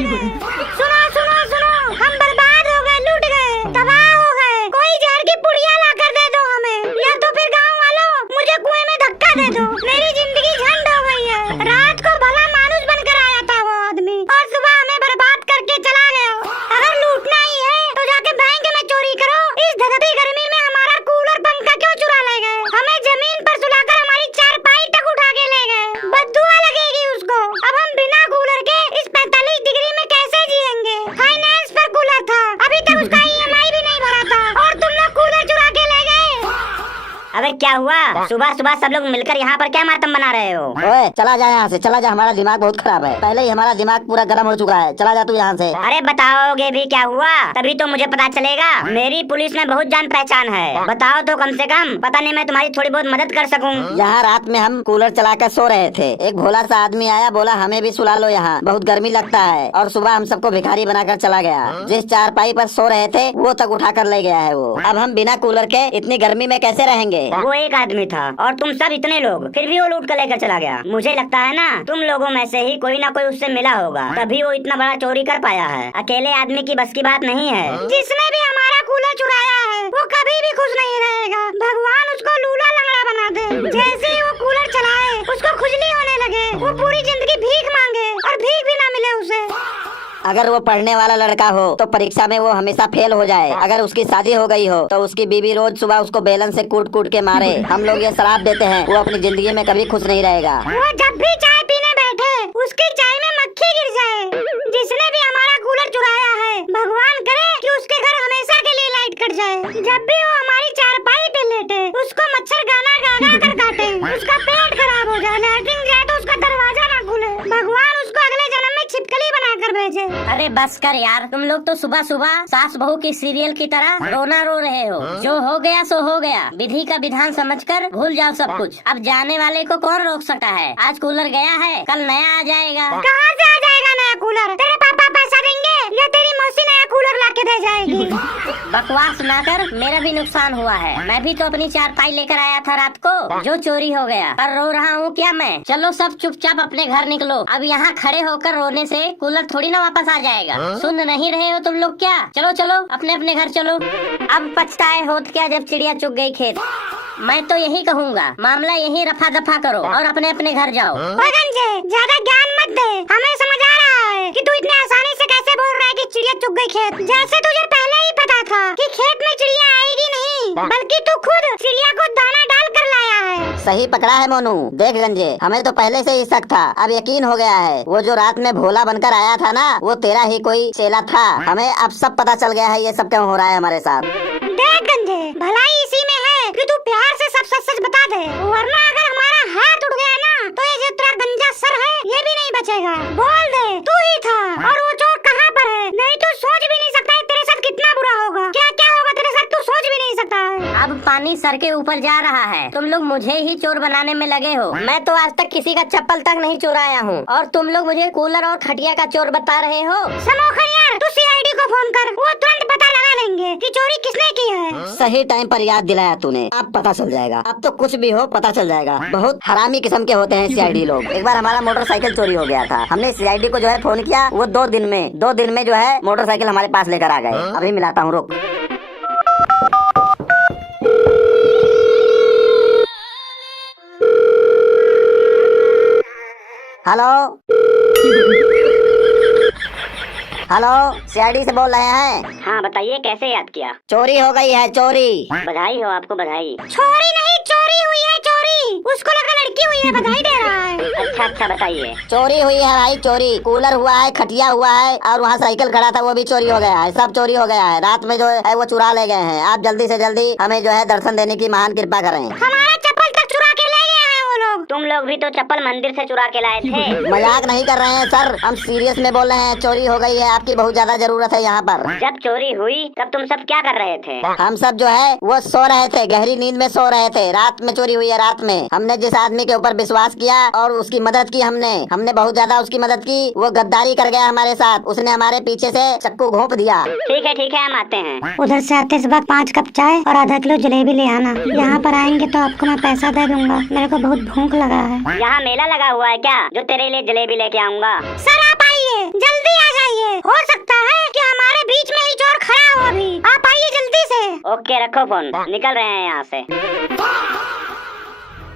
सुनो सुनो सुनो, हम बर्बाद हो गए, लूट गए, तबाह हो गए। कोई जहर की पुड़िया ला कर दे दो हमें, या तो फिर गाँव वालों मुझे कुएं में धक्का दे दो। मेरी जिंदगी झंड हो गई है। रात को भला मानुस बनकर आया था वो आदमी, और सुबह हमें बर्बाद करके चला गया। अगर लूटना ही है तो जाके बैंक में चोरी करो। इस धधती गर्मी में हमारा कूलर पंखा क्यों चुरा ले गए? हमें जमीन पर सुलाकर हमारी चारपाई तक उठा के ले गए। बद्दुआ लगेगी उसको। अब हम बिना कूलर के इस 45 डिग्री में कैसे जिएंगे? फाइनेंस पर कूलर था, अभी तक उसका EMI भी नहीं भरा था, और तुम लोग कूलर चुरा के ले गए। अबे क्या हुआ? सुबह सुबह सब लोग मिलकर यहाँ पर क्या मातम बना रहे हो? ओए चला जा यहाँ से, चला जा, हमारा दिमाग बहुत खराब है। पहले ही हमारा दिमाग पूरा गर्म हो चुका है। चला जा तू यहाँ से। अरे बताओगे भी क्या हुआ, तभी तो मुझे पता चलेगा। मेरी पुलिस में बहुत जान पहचान है, बताओ तो कम से कम, पता नहीं मैं तुम्हारी थोड़ी बहुत मदद कर सकूं। यहाँ रात में हम कूलर चलाकर सो रहे थे, एक भोला सा आदमी आया, बोला हमें भी सुला लो, यहाँ बहुत गर्मी लगता है, और सुबह हम सबको भिखारी बनाकर चला गया। जिस चारपाई पर सो रहे थे वो तक उठा कर ले गया है वो। अब हम बिना कूलर के इतनी गर्मी में कैसे रहेंगे? वो एक आदमी था और तुम सब इतने लोग, फिर भी वो लूट कर लेकर चला गया। मुझे लगता है ना तुम लोगों में से ही कोई ना कोई उससे मिला होगा, तभी वो इतना बड़ा चोरी कर पाया है। अकेले आदमी की बस की बात नहीं है। जिसने भी हमारा कूलर चुराया है वो कभी भी खुश नहीं रहेगा। भगवान उसको लूला लंगड़ा बना दे। जैसे ही वो कूलर चलाए उसको खुजली होने लगे, वो पूरी जिंदगी भीख मांगे और भीख भी ना मिले उसे। अगर वो पढ़ने वाला लड़का हो तो परीक्षा में वो हमेशा फेल हो जाए। अगर उसकी शादी हो गई हो तो उसकी बीवी रोज सुबह उसको बेलन से कूट कूट के मारे। हम लोग ये श्राप देते हैं, वो अपनी जिंदगी में कभी खुश नहीं रहेगा। वो जब भी चाय पीने बैठे उसकी चाय में मक्खी गिर जाए। जिसने भी हमारा कूलर चुराया है भगवान करे कि उसके घर हमेशा के लिए लाइट कट जाए। जब भी वो हमारी चारपाई पे लेटे उसको मच्छर गाना गाना कर काटे, उसका पेट खराब हो जाए, लैट्रिन जाए तो उसका दरवाजा ना खुले। भगवान उसको अगले जन्म में छिपकली बना कर भेजे। अरे बस कर यार, तुम लोग तो सुबह सुबह सास बहू की सीरियल की तरह रोना रो रहे हो। जो हो गया सो हो गया, विधि का विधान समझकर भूल जाओ सब कुछ। अब जाने वाले को कौन रोक सकता है? आज कूलर गया है, कल नया आ जाएगा। कहाँ से आ जाएगा नया कूलर? तेरे पापा पैसा देंगे या तेरी मौसी नया कूलर ला के दे जाएगी? बकवास ना कर, मेरा भी नुकसान हुआ है। मैं भी तो अपनी चारपाई लेकर आया था रात को, जो चोरी हो गया। पर रो रहा हूँ क्या मैं? चलो सब चुपचाप अपने घर निकलो। अब यहाँ खड़े होकर रोने से कूलर थोड़ी ना वापस आ जाएगा। सुन नहीं रहे हो तुम लोग क्या? चलो चलो अपने अपने घर चलो। अब पछताए होत क्या जब चिड़िया चुग गई खेत। मैं तो यही कहूँगा, मामला यही रफा दफा करो और अपने अपने घर जाओ। गंजे ज्यादा ज्ञान मत दे, हमें समझ आ रहा है कि तू इतनी आसानी से कैसे बोल रहा है कि चिड़िया चुग गई खेत। जैसे तुझे पहले ही पता था कि खेत में चिड़िया आएगी नहीं, बल्कि तू खुद चिड़िया को दाना डाल कर लाया है। सही पकड़ा है मोनू। देख गंजे, हमें तो पहले से ही शक था, अब यकीन हो गया है। वो जो रात में भोला बनकर आया था ना, वो तेरा ही कोई चेला था। हमें अब सब पता चल गया है ये सब क्यों हो रहा है हमारे साथ। देख गंजे, भलाई इसी में है कि तू प्यार से सब सच सच बता दे, वरना अगर हमारा हाथ उठ गया ना तो ये जो तेरा गंजा सर है ये भी नहीं बचेगा। बोल दे तू ही था, और वो चोर कहाँ पर है? नहीं तो सोच भी नहीं सकता है तेरे साथ कितना बुरा होगा। क्या क्या होगा तेरे साथ तू सोच भी नहीं सकता है। अब पानी सर के ऊपर जा रहा है, तुम लोग मुझे ही चोर बनाने में लगे हो। मैं तो आज तक किसी का चप्पल तक नहीं चुराया हूँ, और तुम लोग मुझे कूलर और खटिया का चोर बता रहे हो। समोखन यार, तू CID को फोन कर, वो तुरंत पता लगा लेंगे कि चोरी किसने की है। सही टाइम पर याद दिलाया तूने, अब पता चल जाएगा। अब तो कुछ भी हो पता चल जाएगा। बहुत हरामी किस्म के होते हैं CID लोग। एक बार हमारा मोटरसाइकिल चोरी हो गया था, हमने CID को जो है फोन किया, वो 2 दिन में जो है मोटरसाइकिल हमारे पास लेकर आ गए। अभी मिलाता हूँ, रुक। हेलो हेलो, CID से बोल रहे हैं? हाँ बताइए, कैसे याद किया? चोरी हो गई है, चोरी। बधाई हो आपको, बधाई। चोरी नहीं, चोरी हुई है, चोरी। उसको लगा लड़की हुई है, बधाई दे रहा है। अच्छा अच्छा बताइए। चोरी हुई है भाई, चोरी। कूलर हुआ है, खटिया हुआ है, और वहाँ साइकिल खड़ा था वो भी चोरी हो गया है। सब चोरी हो गया है। रात में जो है वो चुरा ले गए हैं। आप जल्दी से जल्दी हमें जो है दर्शन देने की महान कृपा करें। हमारा चप्पल तक चुरा के ले गए हैं वो लोग। तुम लोग भी तो चप्पल मंदिर से चुरा के लाए थे। मजाक नहीं कर रहे हैं सर, हम सीरियस में बोल रहे हैं। चोरी हो गई है, आपकी बहुत ज्यादा जरूरत है यहाँ पर। जब चोरी हुई तब तुम सब क्या कर रहे थे? हम सब जो है वो सो रहे थे, गहरी नींद में सो रहे थे। रात में चोरी हुई है, रात में। हमने जिस आदमी के ऊपर विश्वास किया और उसकी मदद की, हमने बहुत ज्यादा उसकी मदद की। वो गद्दारी कर गया हमारे साथ, उसने हमारे पीछे से चक्कू घोंप दिया। ठीक है हम आते हैं। उधर से आते वक्त 5 कप चाय और आधा किलो जलेबी ले आना। यहाँ पर आएंगे तो आपको मैं पैसा दे दूंगा, मेरे को बहुत भूख लगा है। यहाँ मेला लगा हुआ है क्या, जो तेरे लिए जलेबी लेके आऊँगा? सर आप आइए, जल्दी आ जाइए। हो सकता है कि हमारे बीच में ही चोर खड़ा हो। अभी आप आइए जल्दी से। ओके रखो फोन, निकल रहे हैं यहाँ से।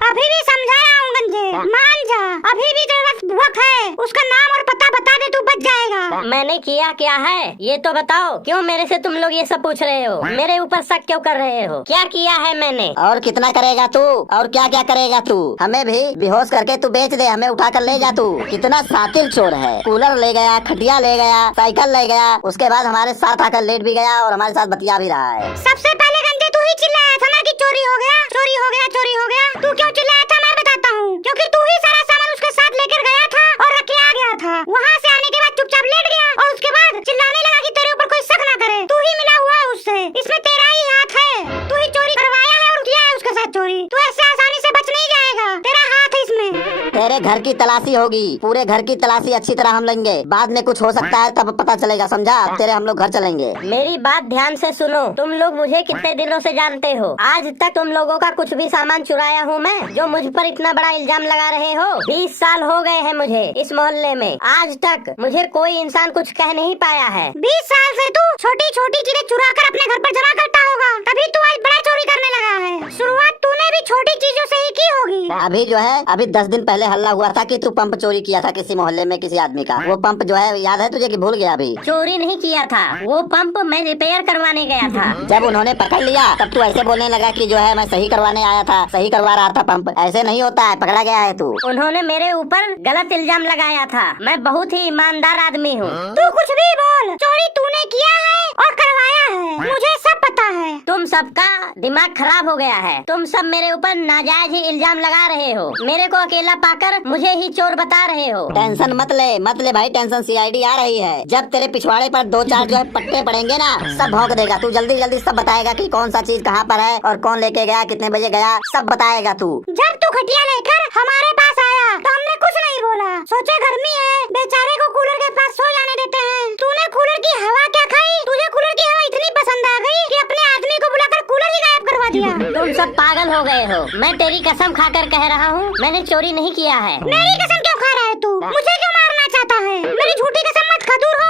अभी भी समझा रहा हूँ गंजे, मान जा। अभी भी तेरे पास वक्त है, उसका नाम और पता बता दे, तू बच जाएगा। मैंने किया क्या है ये तो बताओ। क्यों मेरे से तुम लोग ये सब पूछ रहे हो? मेरे ऊपर शक क्यों कर रहे हो? क्या किया है मैंने? और कितना करेगा तू? और क्या क्या करेगा तू? हमें भी बेहोश करके तू बेच दे, हमें उठा कर ले जा तू। कितना शातिर चोर है। कूलर ले गया, खटिया ले गया, साइकिल ले गया, उसके बाद हमारे साथ आकर लेट भी गया और हमारे साथ बतिया भी रहा है। सबसे पहले गंजे तू ही चिल्लाया था ना कि चोरी हो गया, चोरी हो गया, चोरी हो गया। तू क्यों चिल्लाया था मैं बताता हूँ। क्योंकि तू ही सारा सामान उसके साथ लेकर गया था और रख के आ गया था। वहाँ से आने के बाद चुपचाप लेट गया और उसके बाद चिल्लाने लगा कि तेरे ऊपर कोई शक न करे। तू ही मिला हुआ है उससे, इसमें तेरा ही हाथ है। तू ही चोरी करवाया है और किया है उसके साथ चोरी। तू ऐसे आसानी से बच नहीं जाएगा, तेरा हाथ है इसमें। तेरे घर की तलाशी होगी, पूरे घर की तलाशी अच्छी तरह हम लेंगे। बाद में कुछ हो सकता है तब पता चलेगा, समझा? अब तेरे हम लोग घर चलेंगे। मेरी बात ध्यान से सुनो। तुम लोग मुझे कितने दिनों से जानते हो? आज तक तुम लोगों का कुछ भी सामान चुराया हूँ मैं, जो मुझ पर इतना बड़ा इल्जाम लगा रहे हो? 20 साल हो गए हैं मुझे इस मोहल्ले में, आज तक मुझे कोई इंसान कुछ कह नहीं पाया है। 20 साल से तू छोटी छोटी चीजें चुरा कर अपने घर पर जमा करता होगा, तभी तू आज बड़ा चोरी करने लगा है। शुरुआत तूने भी छोटी चीजों से ही की होगी। अभी जो है, अभी 10 दिन पहले हल्ला हुआ था कि तू पंप चोरी किया था किसी मोहल्ले में किसी आदमी का। वो पंप जो है याद है तुझे कि भूल गया? अभी चोरी नहीं किया था, वो पंप मैं रिपेयर करवाने गया था। जब उन्होंने पकड़ लिया तब तू ऐसे बोलने लगा कि जो है मैं सही करवाने आया था, सही करवा रहा था पंप। ऐसे नहीं होता है, पकड़ा गया है तू। उन्होंने मेरे ऊपर गलत इल्जाम लगाया था। मैं बहुत ही ईमानदार आदमी हूँ। तू कुछ भी बोल, चोरी तूने किया है और करवाया है, मुझे सब पता है। तुम सबका दिमाग खराब हो गया है। तुम सब मेरे ऊपर नाजायज ही इल्जाम लगा रहे हो। मेरे को अकेला पाकर मुझे ही चोर बता रहे हो। टेंशन मत ले भाई, टेंशन। सीआईडी आ रही है। जब तेरे पिछवाड़े पर 2-4 जो है पट्टे पड़ेंगे ना, सब भौंक देगा। तू जल्दी जल्दी सब बताएगा कि कौन सा चीज कहाँ पर है और कौन लेके गया, कितने बजे गया, सब बताएगा तू। जब तू खटिया लेकर हमारे पास आया तो हमने कुछ नहीं बोला, सोचे गर्मी है, बेचारे को कूलर के पास सो जाने देते हैं। तूने कूलर की हवा क्या खाई? तुझे कूलर की हवा इतनी पसंद आ गई कि अपने आदमी को बुलाकर कूलर ही गायब करवा दिया। तुम सब पागल हो गए हो। मैं तेरी कसम खाकर कह रहा हूँ, मैंने चोरी नहीं किया है। मेरी कसम क्यों खा रहा है तू? मुझे क्यों मारना चाहता है? मेरी झूठी कसम मत खा, दूर हो।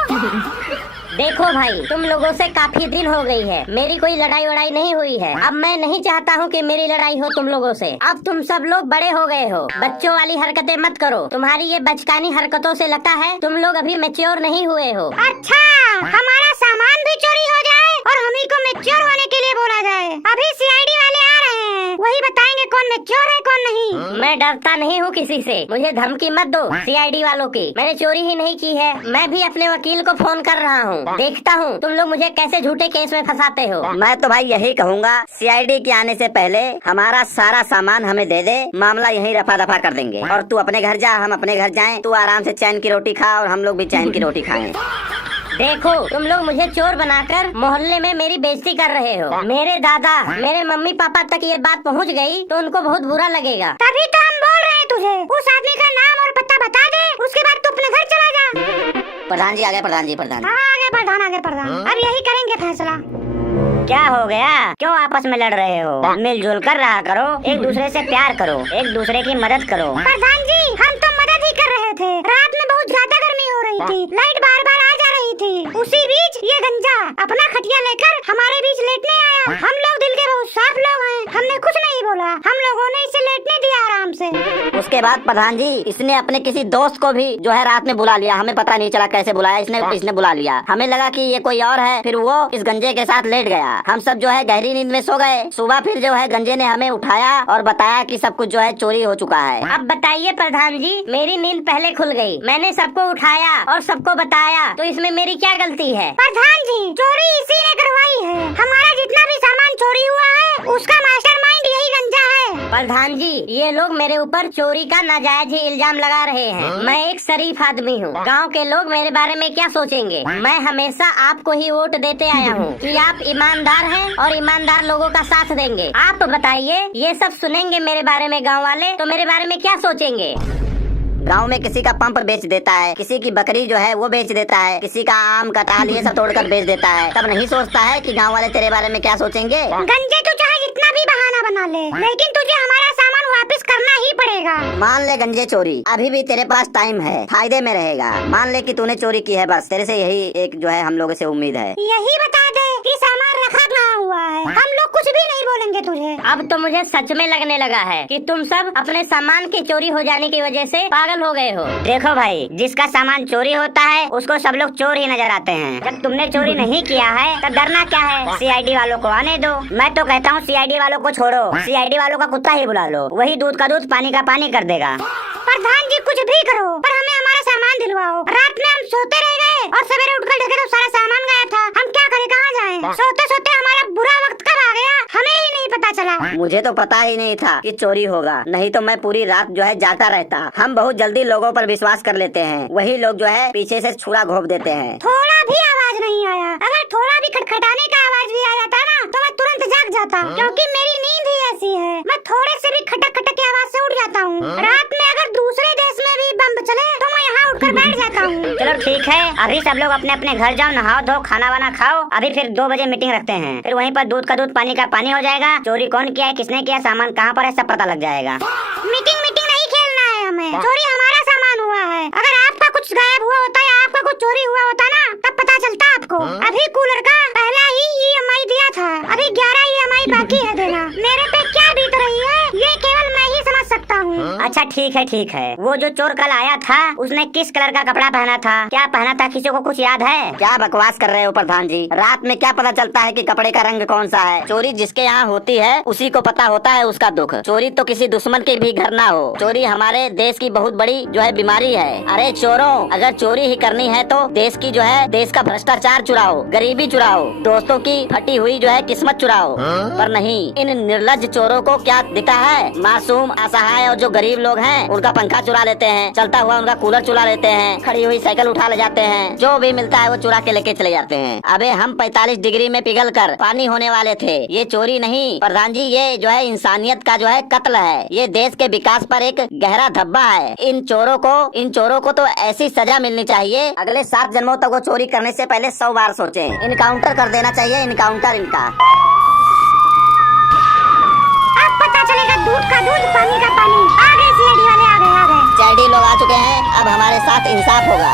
देखो भाई, तुम लोगों से काफी दिन हो गई है, मेरी कोई लड़ाई वड़ाई नहीं हुई है। अब मैं नहीं चाहता हूँ कि मेरी लड़ाई हो तुम लोगों से। अब तुम सब लोग बड़े हो गए हो, बच्चों वाली हरकतें मत करो। तुम्हारी ये बचकानी हरकतों से लगता है तुम लोग अभी मैच्योर नहीं हुए हो। अच्छा, हमारा सामान भी चोरी हो जाए और हम ही को मैच्योर होने के लिए बोला जाए। अभी सीआईडी वाले आ रहे हैं, वही बताएंगे कौन मैच्योर है कौन नहीं। मैं डरता नहीं हूँ किसी से, मुझे धमकी मत दो सीआईडी वालों की। मैंने चोरी ही नहीं की है। मैं भी अपने वकील को फोन कर रहा हूँ, देखता हूँ तुम लोग मुझे कैसे झूठे केस में फंसाते हो। मैं तो भाई यही कहूँगा, सीआईडी के आने से पहले हमारा सारा सामान हमें दे दे, मामला यही रफा दफा कर देंगे। और तू अपने घर जा, हम अपने घर जाएं। तू आराम से चैन की रोटी खा और हम लोग भी चैन की रोटी खाएं। देखो, तुम लोग मुझे चोर बनाकर मोहल्ले में मेरी बेइज्जती कर रहे हो। मेरे दादा, मेरे मम्मी पापा तक ये बात पहुंच गई तो उनको बहुत बुरा लगेगा। तभी तो हम बोल रहे हैं तुझे, उस आदमी का नाम और पता बता दे, उसके बाद तू अपने घर चला जा। प्रधान जी आ गए, प्रधान जी, प्रधान। हाँ, आगे प्रधान, आगे प्रधान। अब यही करेंगे फैसला। क्या हो गया? क्यों आपस में लड़ रहे हो? मिलजुल कर रहा करो, एक दूसरे से प्यार करो, एक दूसरे की मदद करो। प्रधान जी, हम तो मदद ही कर रहे थे। रात में बहुत ज्यादा गर्मी हो रही थी, लाइट बार बार आ जा रही थी। उसी बीच ये गंजा अपना खटिया लेकर हमारे बीच लेटने आया। हम लोग दिल के बहुत साफ लोग हैं, हमने कुछ नहीं बोला। हम लोगों ने इसे लेटने दिया आराम से। उसके बाद प्रधान जी इसने अपने किसी दोस्त को भी जो है रात में बुला लिया। हमें पता नहीं चला कैसे बुलाया, इसने बुला लिया। हमें लगा कि ये कोई और है, फिर वो इस गंजे के साथ लेट गया। हम सब जो है गहरी नींद में सो गए। सुबह फिर जो है गंजे ने हमें उठाया और बताया कि सब कुछ जो है चोरी हो चुका है। अब बताइए प्रधान जी, मेरी नींद पहले खुल गई, मैंने सबको उठाया और सबको बताया, तो इसमें मेरी क्या गलती है? प्रधान जी, चोरी इसी ने करवाई है। हमारा जितना भी सामान चोरी हुआ है उसका मास्टरमाइंड यही गंजा है। प्रधान जी, ये लोग मेरे ऊपर चोरी का नाजायज ही इल्जाम लगा रहे हैं। मैं एक शरीफ आदमी हूँ, गांव के लोग मेरे बारे में क्या सोचेंगे? मैं हमेशा आपको ही वोट देते आया हूँ कि आप ईमानदार हैं और ईमानदार लोगों का साथ देंगे। आप बताइए, ये सब सुनेंगे मेरे बारे में गाँव वाले, तो मेरे बारे में क्या सोचेंगे? गांव में किसी का पंप बेच देता है, किसी की बकरी जो है वो बेच देता है, किसी का आम कटहल ये सब तोड़कर बेच देता है, तब नहीं सोचता है कि गांव वाले तेरे बारे में क्या सोचेंगे? गंजे, तू चाहे जितना भी बहाना बना ले, लेकिन तुझे हमारा सामान वापस करना ही पड़ेगा। मान ले गंजे चोरी, अभी भी तेरे पास टाइम है, फायदे में रहेगा। मान ले कि तूने चोरी की है, बस तेरे से यही एक जो है हम लोगों से उम्मीद है। यही बता दे कि सामान रखा कहाँ हुआ है, हम लोग कुछ भी नहीं बोलेंगे तुझे। अब तो मुझे सच में लगने लगा है कि तुम सब अपने सामान की चोरी हो जाने की वजह से पागल हो गए हो। देखो भाई, जिसका सामान चोरी होता है उसको सब लोग चोर ही नजर आते हैं। जब तुमने चोरी नहीं किया है तो डरना क्या है? सीआईडी वालों को आने दो। मैं तो कहता हूँ सीआईडी वालों को छोड़ो, सीआईडी वालों का कुत्ता ही बुला लो, वही दूध का दूध पानी का पानी कर देगा। प्रधान जी कुछ भी करो पर हमें हमारा सामान दिलवाओ। रात में हम सोते रह गए और सवेरे उठकर देखे तो सारा सामान गया था। हम क्या करें, कहाँ जाएं? सोते सोते हमारा बुरा वक्त कब आ गया हमें ही नहीं पता चला। मुझे तो पता ही नहीं था कि चोरी होगा, नहीं तो मैं पूरी रात जो है जाता रहता। हम बहुत जल्दी लोगों पर विश्वास कर लेते हैं, वही लोग जो है पीछे से छुरा घोंप देते हैं। थोड़ा भी आवाज नहीं आया, अगर थोड़ा भी खटखटाने का आवाज भी आ जाता ना तो मैं तुरंत जाग जाता, क्योंकि मेरी नींद ही ऐसी है। मैं थोड़े से भी खटक खटक की आवाज से उठ जाता हूँ। रात में अगर दूसरे देश में भी बम चले तो मैं यहाँ उठकर बैठ जाता हूँ। चलो ठीक है, अभी सब लोग अपने अपने घर जाओ, नहाओ धो, खाना वाना खाओ। अभी फिर 2 बजे मीटिंग रखते हैं, फिर वहीं पर दूध का दूध पानी का पानी हो जाएगा। चोरी कौन किया है, किसने किया, सामान कहाँ पर है, सब पता लग जाएगा। मीटिंग नहीं खेलना है हमें, चोरी हमारा सामान हुआ है। अगर आपका कुछ गायब हुआ होता या आपका कुछ चोरी हुआ होता ना तब पता चलता आपको। अभी कूलर का पहला ही EMI दिया था, अभी 11 EMI बाकी है देना। मेरे पे क्या बीत रही है ये केवल मैं ही समझ सकता हूँ। अच्छा ठीक है। वो जो चोर कल आया था उसने किस कलर का कपड़ा पहना था, क्या पहना था, किसी को कुछ याद है? क्या बकवास कर रहे हो प्रधान जी, रात में क्या पता चलता है कि कपड़े का रंग कौन सा है? चोरी जिसके यहाँ होती है उसी को पता होता है उसका दुख। चोरी तो किसी दुश्मन के भी घर ना हो। चोरी हमारे देश की बहुत बड़ी जो है बीमारी है। अरे चोरों, अगर चोरी ही करनी है तो देश की जो है देश का भ्रष्टाचार चुराओ, गरीबी चुराओ, दोस्तों की फटी हुई जो है किस्मत चुराओ। पर नहीं, इन निर्लज्ज चोरों को क्या दिखता है? मासूम, असहाय और जो गरीब लोग हैं उनका पंखा चुरा लेते हैं, चलता हुआ उनका कूलर चुरा लेते हैं, खड़ी हुई साइकिल उठा ले जाते हैं, जो भी मिलता है वो चुरा के लेके चले जाते हैं। अबे हम 45 डिग्री में पिघल कर पानी होने वाले थे। ये चोरी नहीं प्रधान जी, ये जो है इंसानियत का जो है कत्ल है। ये देश के विकास पर एक गहरा धब्बा है। इन चोरों को तो ऐसी सजा मिलनी चाहिए, अगले 7 जन्मों तक वो चोरी करने से पहले 100 बार सोचें। इनकाउंटर कर देना चाहिए, इनकाउंटर इनका। अब पता चलेगा दूध का दूध पानी का पानी। आ गए सीआईडी वाले, आ गए। सीआईडी लोग आ चुके हैं, अब हमारे साथ इंसाफ होगा।